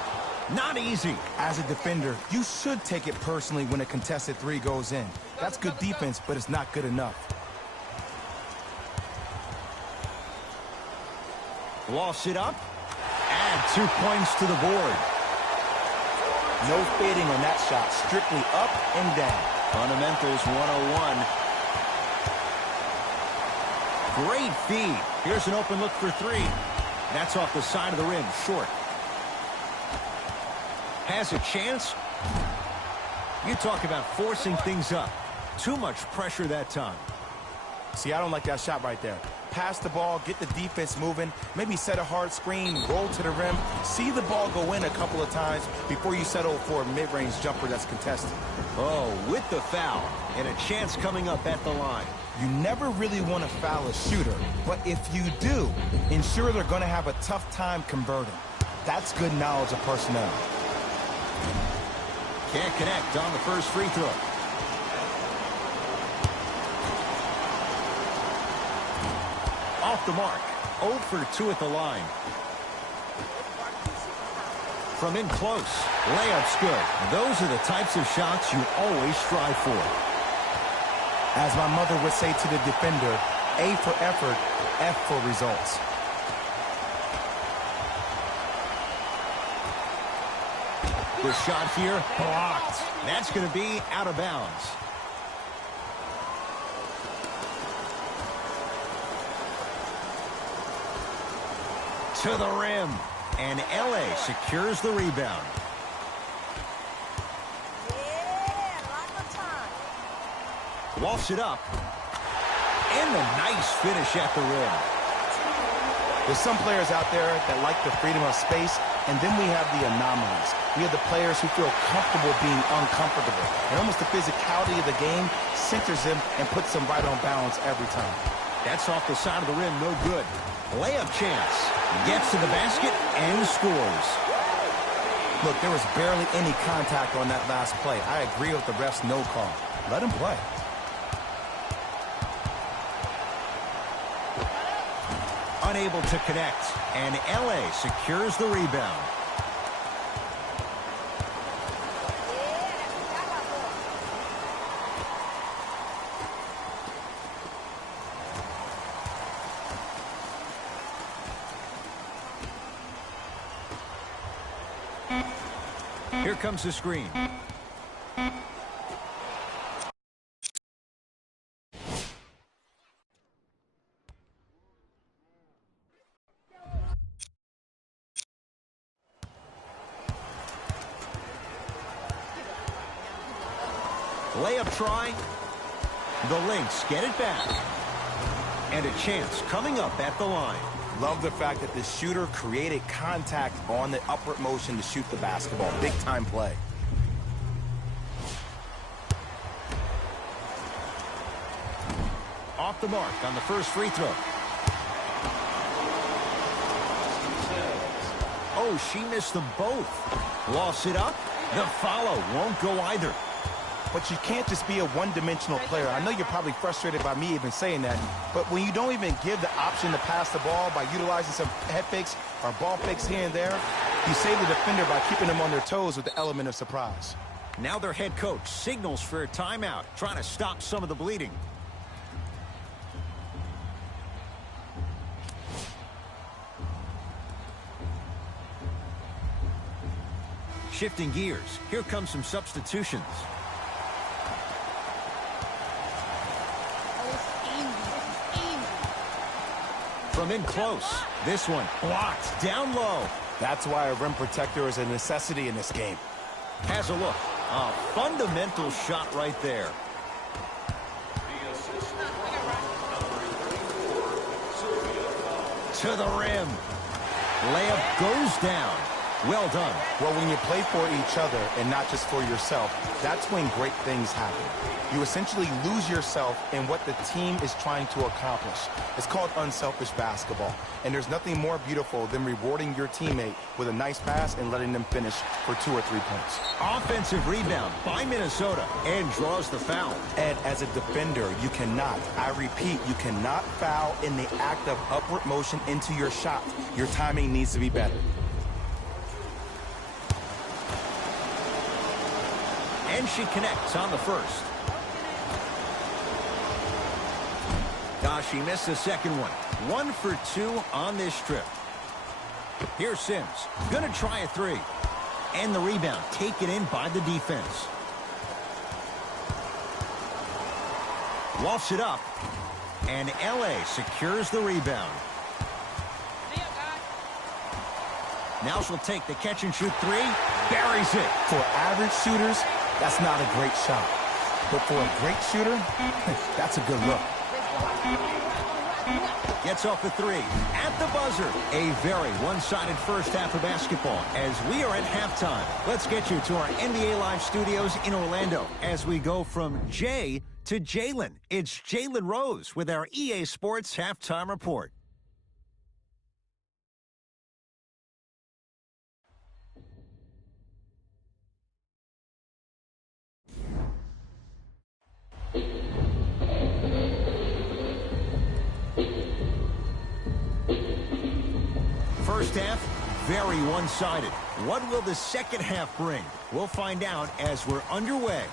Not easy. As a defender, you should take it personally when a contested three goes in. That's good defense, but it's not good enough. Lost it up. Add 2 points to the board. No fading on that shot. Strictly up and down. Fundamentals 101. Great feed. Here's an open look for three. That's off the side of the rim. Short. Has a chance. You talk about forcing things up. Too much pressure that time. See, I don't like that shot right there. Pass the ball, get the defense moving, maybe set a hard screen, roll to the rim, see the ball go in a couple of times before you settle for a mid-range jumper that's contested. Oh, with the foul, and a chance coming up at the line. You never really want to foul a shooter, but if you do, ensure they're going to have a tough time converting. That's good knowledge of personnel. Can't connect on the first free throw. Off the mark. 0 for 2 at the line. From in close. Layup's good. Those are the types of shots you always strive for. As my mother would say to the defender, A for effort, F for results. The shot here blocked. That's going to be out of bounds. To the rim. And LA secures the rebound. Walks it up. And a nice finish at the rim. There's some players out there that like the freedom of space, and then we have the anomalies. We have the players who feel comfortable being uncomfortable. And almost the physicality of the game centers them and puts them right on balance every time. That's off the side of the rim, no good. Layup chance. Gets to the basket and scores. Look, there was barely any contact on that last play. I agree with the ref's no call. Let him play. Unable to connect, and LA secures the rebound. Here comes the screen. Layup try. The Lynx get it back. And a chance coming up at the line. Love the fact that the shooter created contact on the upward motion to shoot the basketball. Big time play. Off the mark on the first free throw. Oh, she missed them both. Lost it up. The follow won't go either. But you can't just be a one-dimensional player. I know you're probably frustrated by me even saying that, but when you don't even give the option to pass the ball by utilizing some head fakes or ball fakes here and there, you save the defender by keeping them on their toes with the element of surprise. Now their head coach signals for a timeout, trying to stop some of the bleeding. Shifting gears, here comes some substitutions. From in close, this one blocked down low. That's why a rim protector is a necessity in this game. Has a look. A fundamental shot right there. To the rim. Layup goes down. Well done. Well, when you play for each other and not just for yourself, that's when great things happen. You essentially lose yourself in what the team is trying to accomplish. It's called unselfish basketball. And there's nothing more beautiful than rewarding your teammate with a nice pass and letting them finish for 2 or 3 points. Offensive rebound by Minnesota, and draws the foul. And as a defender, you cannot, I repeat, you cannot foul in the act of upward motion into your shot. Your timing needs to be better. And she connects on the first. She missed the second one. 1 for 2 on this trip. Here's Sims. Gonna try a 3. And the rebound taken in by the defense. Lofts it up. And LA secures the rebound. Now she'll take the catch and shoot 3. Buries it. For average shooters, that's not a great shot. But for a great shooter, that's a good look. Gets off the 3. At the buzzer. A very one-sided first half of basketball as we are at halftime. Let's get you to our NBA Live studios in Orlando as we go from Jay to Jalen. It's Jalen Rose with our EA Sports Halftime Report. First half, very one-sided. What will the second half bring? We'll find out as we're underway.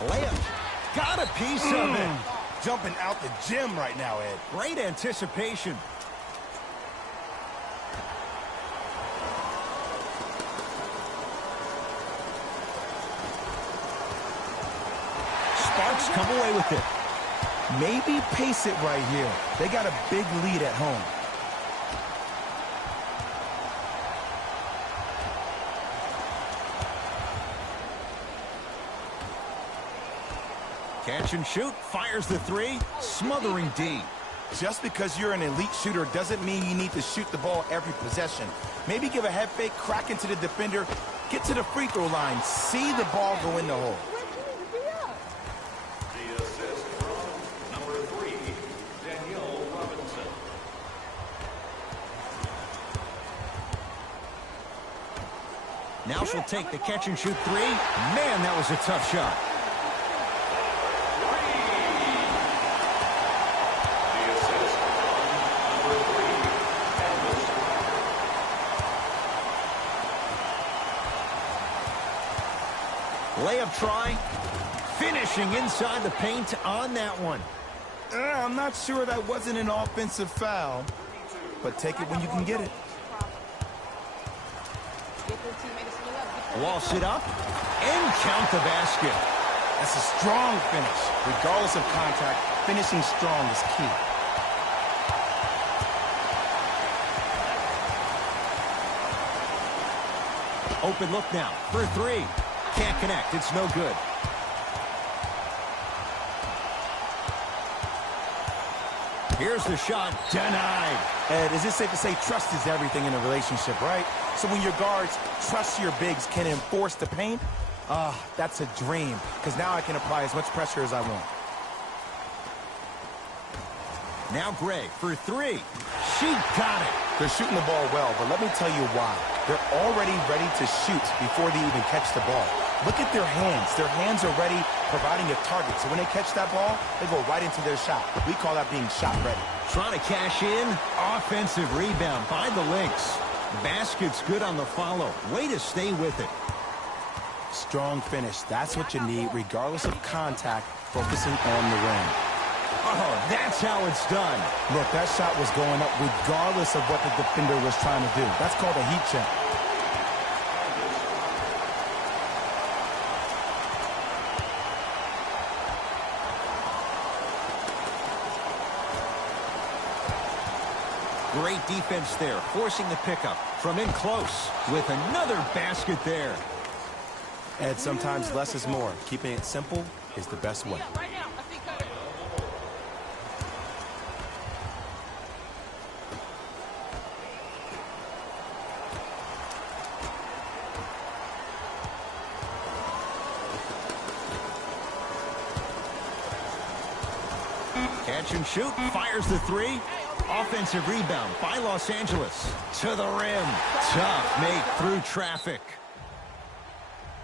Layup. Got a piece of it. Jumping out the gym right now, Ed. Great anticipation. Sparks come away with it. Maybe pace it right here. They got a big lead at home. Catch and shoot. Fires the 3. Smothering D. Just because you're an elite shooter doesn't mean you need to shoot the ball every possession. Maybe give a head fake, crack into the defender, get to the free throw line, see the ball go in the hole. Now she'll take the catch and shoot three. Man, that was a tough shot. Layup try. Finishing inside the paint on that one. I'm not sure that wasn't an offensive foul, but take it when you can get it. Waltz it up and count the basket. That's a strong finish. Regardless of contact, finishing strong is key. Open look now for three. Can't connect. It's no good. Here's the shot. Denied. Ed, is it safe to say trust is everything in a relationship, right? So when your guards trust your bigs can enforce the paint, that's a dream. Because now I can apply as much pressure as I want. Now Gray for three. She got it. They're shooting the ball well, but let me tell you why. They're already ready to shoot before they even catch the ball. Look at their hands. Their hands are ready, providing a target. So when they catch that ball, they go right into their shot. We call that being shot ready. Trying to cash in. Offensive rebound by the Lynx. Basket's good on the follow. Way to stay with it. Strong finish. That's what you need, regardless of contact, focusing on the rim. Oh, that's how it's done. Look, that shot was going up regardless of what the defender was trying to do. That's called a heat check. Great defense there, forcing the pickup from in close with another basket there. Ed, sometimes less is more. Keeping it simple is the best way. Catch and shoot, fires the three. Offensive rebound by Los Angeles. To the rim. Tough make through traffic.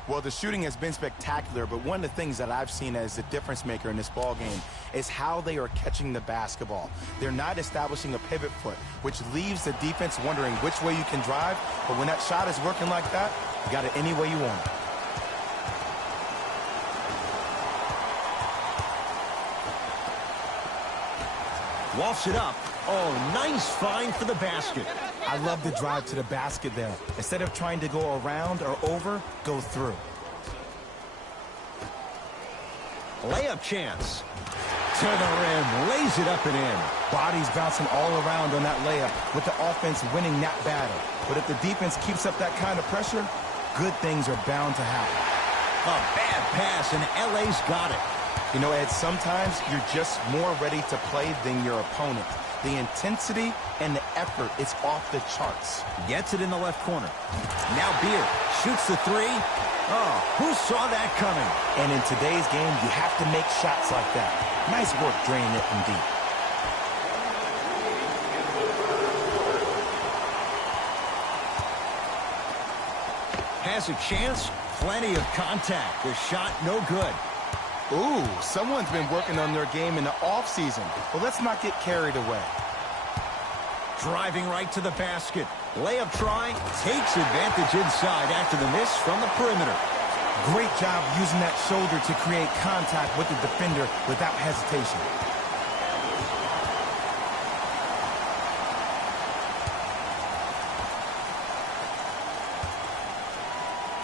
Well, the shooting has been spectacular, but one of the things that I've seen as the difference maker in this ball game is how they are catching the basketball. They're not establishing a pivot foot, which leaves the defense wondering which way you can drive, but when that shot is working like that, you got it any way you want it. Waltz it up. Oh, nice find for the basket. I love the drive to the basket there. Instead of trying to go around or over, go through. Layup chance. To the rim. Lays it up and in. Bodies bouncing all around on that layup with the offense winning that battle. But if the defense keeps up that kind of pressure, good things are bound to happen. A bad pass, and LA's got it. You know, Ed, sometimes you're just more ready to play than your opponent. The intensity and the effort is off the charts. Gets it in the left corner. Now Beard shoots the three. Oh, who saw that coming? And in today's game, you have to make shots like that. Nice work draining it from deep. Has a chance. Plenty of contact. The shot no good. Ooh, someone's been working on their game in the offseason. Well, let's not get carried away. Driving right to the basket. Layup try. Takes advantage inside after the miss from the perimeter. Great job using that shoulder to create contact with the defender without hesitation.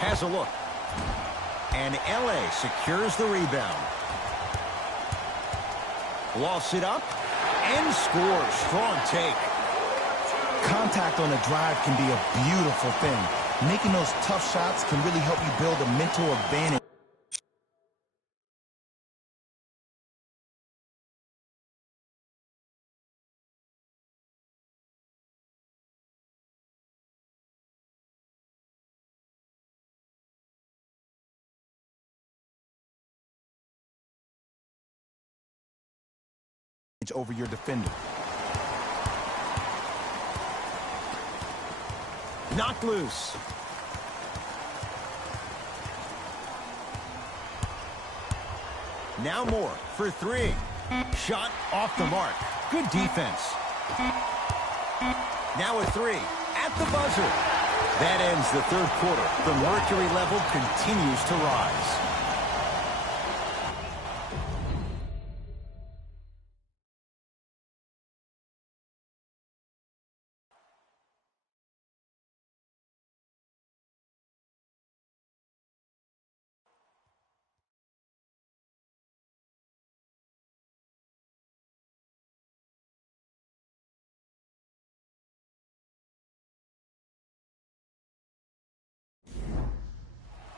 Has a look. And LA secures the rebound. Lost it up and scores. Strong take. Contact on a drive can be a beautiful thing. Making those tough shots can really help you build a mental advantage. Over your defender. Knocked loose. Now Moore for three. Shot off the mark. Good defense. Now a three at the buzzer. That ends the third quarter. The mercury level continues to rise.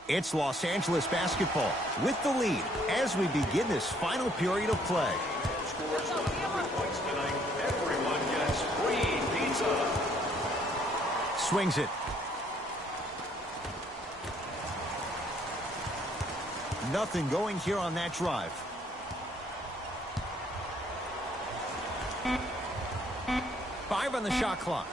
It's Los Angeles basketball with the lead as we begin this final period of play. Scores 100 points tonight. Everyone gets free pizza. Swings it. Nothing going here on that drive. Five on the shot clock.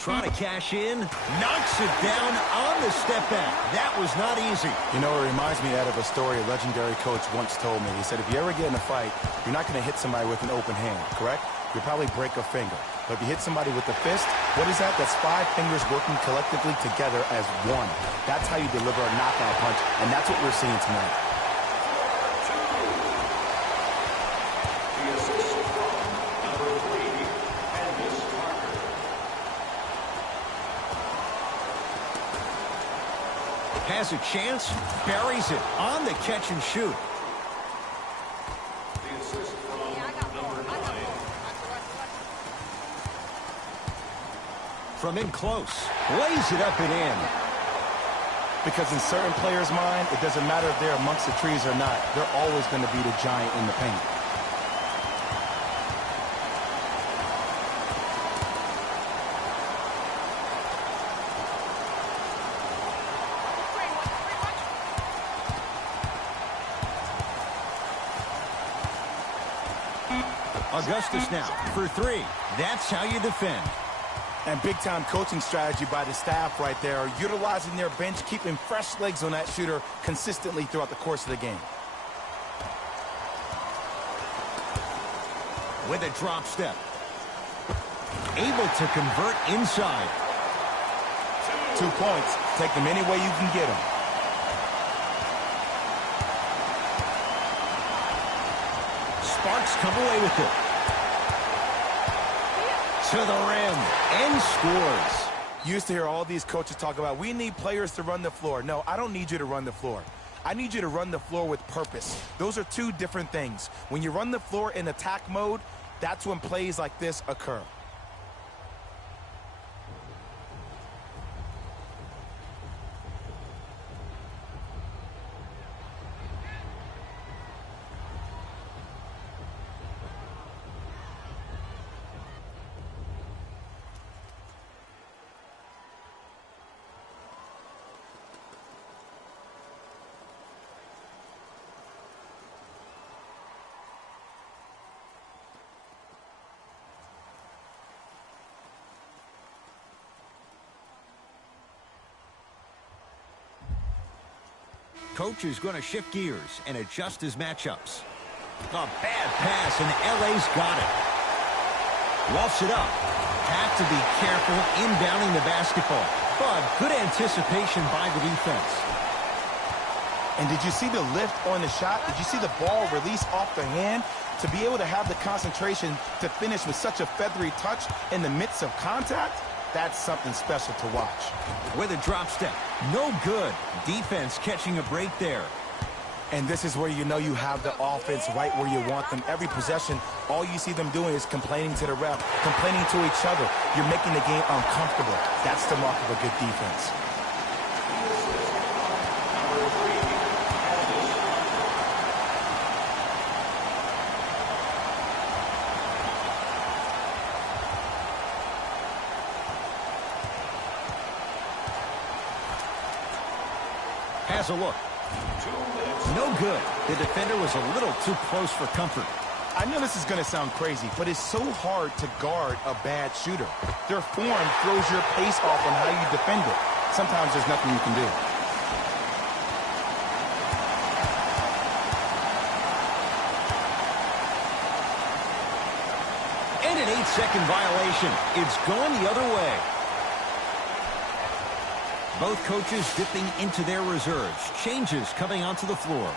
Trying to cash in, knocks it down on the step back. That was not easy. You know, it reminds me of a story a legendary coach once told me. He said, if you ever get in a fight, you're not going to hit somebody with an open hand, correct? You'll probably break a finger. But if you hit somebody with a fist, what is that? That's 5 fingers working collectively together as one. That's how you deliver a knockout punch, and that's what we're seeing tonight. The assist from number 3, Candace Parker. Has a chance, buries it on the catch and shoot. The assist from number 9. From in close, lays it up and in. Because in certain players' mind, it doesn't matter if they're amongst the trees or not. They're always going to be the giant in the paint. Augustus now for three. That's how you defend. And big-time coaching strategy by the staff right there, utilizing their bench, keeping fresh legs on that shooter consistently throughout the course of the game. With a drop step. Able to convert inside. 2 points. Take them any way you can get them. Sparks come away with it. To the rim and scores. Used to hear all these coaches talk about, we need players to run the floor. No, I don't need you to run the floor. I need you to run the floor with purpose. Those are two different things. When you run the floor in attack mode, that's when plays like this occur. Coach is going to shift gears and adjust his matchups. A bad pass, and LA's got it. Lofts it up. Have to be careful inbounding the basketball. But good anticipation by the defense. And did you see the lift on the shot? Did you see the ball release off the hand? To be able to have the concentration to finish with such a feathery touch in the midst of contact, that's something special to watch. With a drop step. No good. Defense catching a break there. And this is where you know you have the offense right where you want them. Every possession, all you see them doing is complaining to the ref, complaining to each other. You're making the game uncomfortable. That's the mark of a good defense. Has a look. No good. The defender was a little too close for comfort. I know this is going to sound crazy, but it's so hard to guard a bad shooter. Their form throws your pace off on how you defend it. Sometimes there's nothing you can do. 5-second violation. It's going the other way. Both coaches dipping into their reserves. Changes coming onto the floor.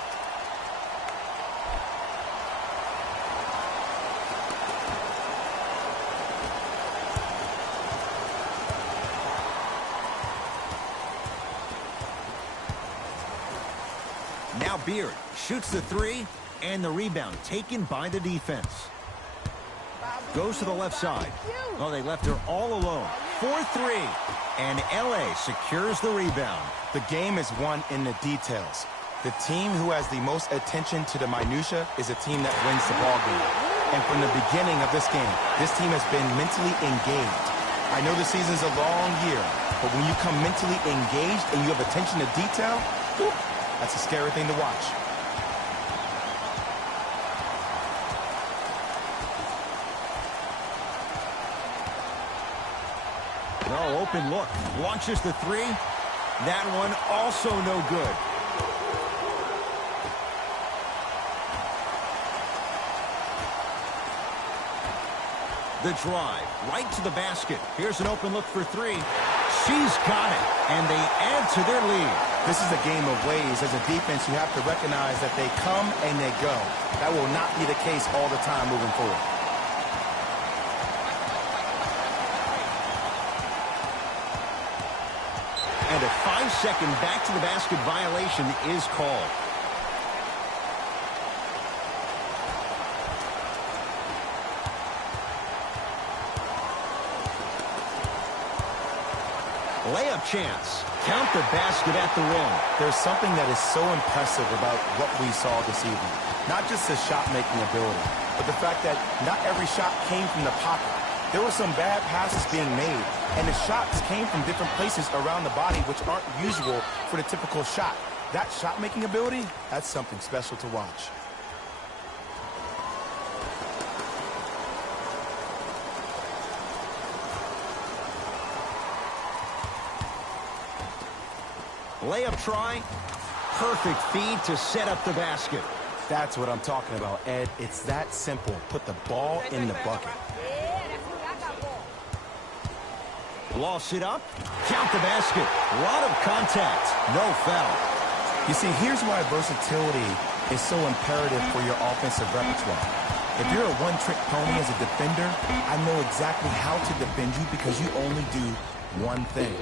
Now Beard shoots the three, and the rebound taken by the defense. Goes to the left side. Oh, they left her all alone. 4-3, and LA secures the rebound. The game is won in the details. The team who has the most attention to the minutia is a team that wins the ball game. And from the beginning of this game, this team has been mentally engaged. I know the season's a long year, but when you come mentally engaged and you have attention to detail, whew, that's a scary thing to watch. No, open look. Launches the three. That one also no good. The drive, right to the basket. Here's an open look for three. She's got it, and they add to their lead. This is a game of ways. As a defense, you have to recognize that they come and they go. That will not be the case all the time moving forward. And a 5-second back-to-the-basket violation is called. Layup chance. Count the basket at the rim. There's something that is so impressive about what we saw this evening. Not just the shot-making ability, but the fact that not every shot came from the pocket. There were some bad passes being made, and the shots came from different places around the body, which aren't usual for the typical shot. That shot-making ability, that's something special to watch. Layup try. Perfect feed to set up the basket. That's what I'm talking about, Ed. It's that simple. Put the ball in the bucket. Loss it up. Count the basket. A lot of contact. No foul. You see, here's why versatility is so imperative for your offensive repertoire. If you're a one-trick pony as a defender, I know exactly how to defend you because you only do one thing.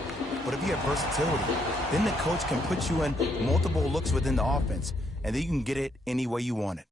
But if you have versatility, then the coach can put you in multiple looks within the offense, and then you can get it any way you want it.